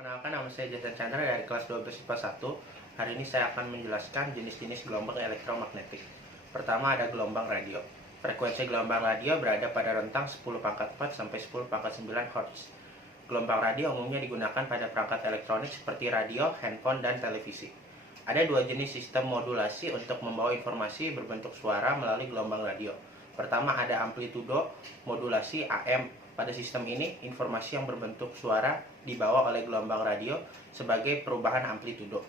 Perkenalkan, nama saya Jason Chandra dari kelas 12 IPA 1. Hari ini saya akan menjelaskan jenis-jenis gelombang elektromagnetik. Pertama ada gelombang radio. Frekuensi gelombang radio berada pada rentang 10⁴ sampai 10⁹ Hz. Gelombang radio umumnya digunakan pada perangkat elektronik seperti radio, handphone, dan televisi. Ada dua jenis sistem modulasi untuk membawa informasi berbentuk suara melalui gelombang radio. Pertama ada amplitudo modulasi AM. Pada sistem ini, informasi yang berbentuk suara dibawa oleh gelombang radio sebagai perubahan amplitudo.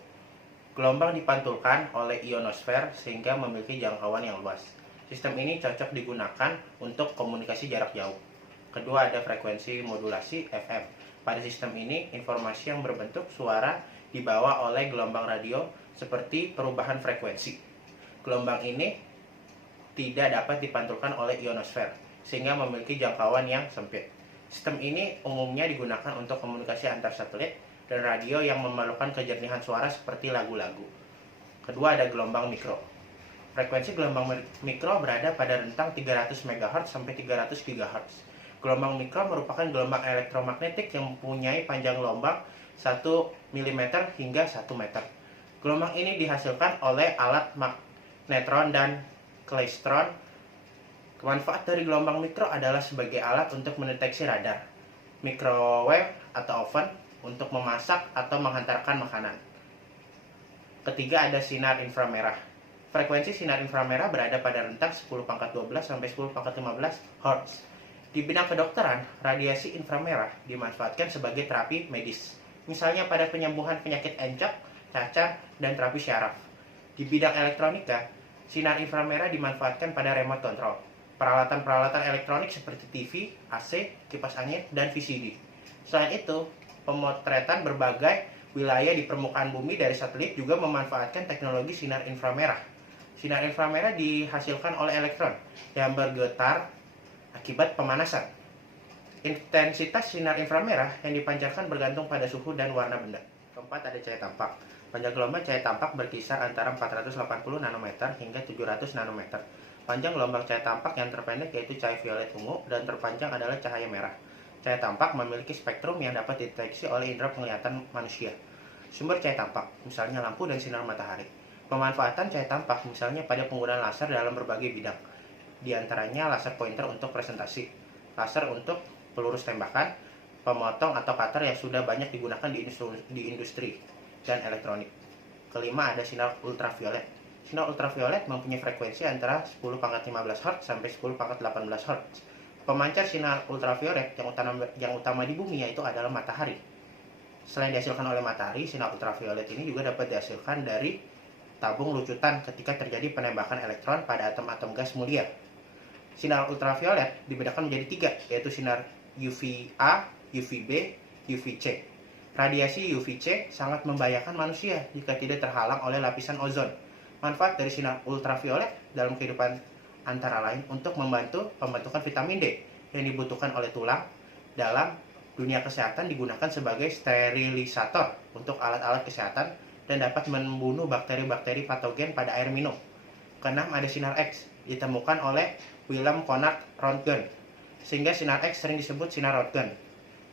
Gelombang dipantulkan oleh ionosfer sehingga memiliki jangkauan yang luas. Sistem ini cocok digunakan untuk komunikasi jarak jauh. Kedua ada frekuensi modulasi FM. Pada sistem ini, informasi yang berbentuk suara dibawa oleh gelombang radio seperti perubahan frekuensi. Gelombang ini tidak dapat dipantulkan oleh ionosfer sehingga memiliki jangkauan yang sempit. Sistem ini umumnya digunakan untuk komunikasi antar satelit dan radio yang memerlukan kejernihan suara seperti lagu-lagu. Kedua ada gelombang mikro. Frekuensi gelombang mikro berada pada rentang 300 MHz sampai 300 GHz. Gelombang mikro merupakan gelombang elektromagnetik yang mempunyai panjang gelombang 1 mm hingga 1 meter. Gelombang ini dihasilkan oleh alat magnetron dan klestron. Manfaat dari gelombang mikro adalah sebagai alat untuk mendeteksi radar, microwave atau oven untuk memasak atau menghantarkan makanan. Ketiga ada sinar inframerah. Frekuensi sinar inframerah berada pada rentang 10⁻12 sampai 10⁻15 Hz. Di bidang kedokteran, radiasi inframerah dimanfaatkan sebagai terapi medis, misalnya pada penyembuhan penyakit encok, cacar, dan terapi syaraf. Di bidang elektronika, sinar inframerah dimanfaatkan pada remote control, peralatan-peralatan elektronik seperti TV, AC, kipas angin, dan VCD. Selain itu, pemotretan berbagai wilayah di permukaan bumi dari satelit juga memanfaatkan teknologi sinar inframerah. Sinar inframerah dihasilkan oleh elektron yang bergetar akibat pemanasan. Intensitas sinar inframerah yang dipancarkan bergantung pada suhu dan warna benda. Keempat ada cahaya tampak. Panjang gelombang cahaya tampak berkisar antara 480 nanometer hingga 700 nanometer. Panjang gelombang cahaya tampak yang terpendek yaitu cahaya violet ungu dan terpanjang adalah cahaya merah. Cahaya tampak memiliki spektrum yang dapat dideteksi oleh indera penglihatan manusia. Sumber cahaya tampak, misalnya lampu dan sinar matahari. Pemanfaatan cahaya tampak misalnya pada penggunaan laser dalam berbagai bidang. Di antaranya laser pointer untuk presentasi, laser untuk pelurus tembakan, pemotong atau cutter yang sudah banyak digunakan di industri dan elektronik. Kelima ada sinar ultraviolet. Sinar ultraviolet mempunyai frekuensi antara 10⁻15 Hz sampai 10⁻18 Hz. Pemancar sinar ultraviolet yang utama di bumi yaitu adalah matahari. Selain dihasilkan oleh matahari, sinar ultraviolet ini juga dapat dihasilkan dari tabung lucutan ketika terjadi penembakan elektron pada atom-atom gas mulia. Sinar ultraviolet dibedakan menjadi tiga, yaitu sinar UVA, UVB, UVC. Radiasi UVC sangat membahayakan manusia jika tidak terhalang oleh lapisan ozon. Manfaat dari sinar ultraviolet dalam kehidupan antara lain untuk membantu pembentukan vitamin D yang dibutuhkan oleh tulang. Dalam dunia kesehatan digunakan sebagai sterilisator untuk alat-alat kesehatan dan dapat membunuh bakteri-bakteri patogen pada air minum. Keenam ada sinar X, ditemukan oleh Wilhelm Conrad Röntgen, sehingga sinar X sering disebut sinar Röntgen.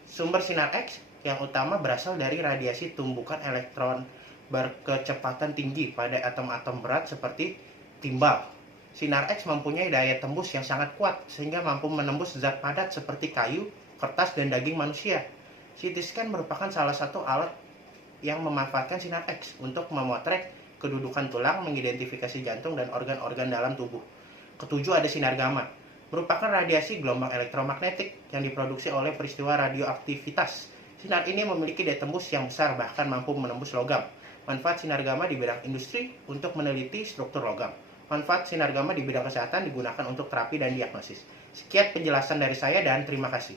Sumber sinar X yang utama berasal dari radiasi tumbukan elektron berkecepatan tinggi pada atom-atom berat seperti timbal. Sinar X mempunyai daya tembus yang sangat kuat sehingga mampu menembus zat padat seperti kayu, kertas, dan daging manusia. CT scan merupakan salah satu alat yang memanfaatkan sinar X untuk memotret kedudukan tulang, mengidentifikasi jantung dan organ-organ dalam tubuh. Ketujuh ada sinar gamma, merupakan radiasi gelombang elektromagnetik yang diproduksi oleh peristiwa radioaktivitas. Sinar ini memiliki daya tembus yang besar, bahkan mampu menembus logam. Manfaat sinar gamma di bidang industri untuk meneliti struktur logam. Manfaat sinar gamma di bidang kesehatan digunakan untuk terapi dan diagnosis. Sekian penjelasan dari saya dan terima kasih.